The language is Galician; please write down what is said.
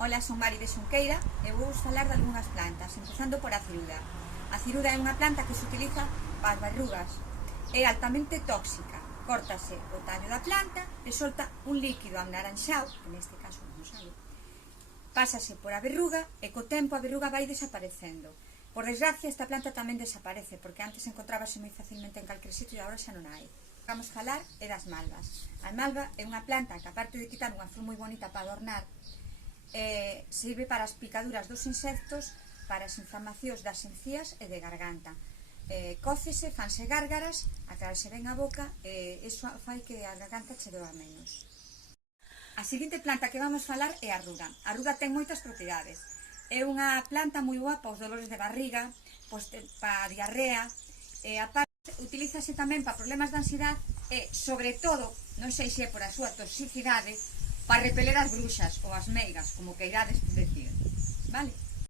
Ola, son Mari de Xunqueira e vou falar de algunhas plantas, empezando por a ciruda. A ciruda é unha planta que se utiliza para as verrugas. É altamente tóxica. Córtase o tallo da planta e solta un líquido anaranxado, que neste caso non sabe. Pásase por a verruga e co tempo a verruga vai desaparecendo. Por desgracia, esta planta tamén desaparece, porque antes encontrábase moi facilmente en calquer sitio e agora xa non hai. Vamos falar é das malvas. A malva é unha planta que, aparte de quitar unha flor moi bonita para adornar, sirve para as picaduras dos insectos, para as inflamacións das encías e de garganta. Cócese, fanse gárgaras, aclarase ben a boca e iso fai que a garganta che doa menos. A seguinte planta que vamos falar é a ruda. A ruda ten moitas propiedades. É unha planta moi boa para os dolores de barriga, para a diarrea, e aparte utilízase tamén para problemas de ansiedade e, sobre todo, non sei se é por a súa toxicidade, para repeler as bruxas ou as meigas, como queirades decir. Vale?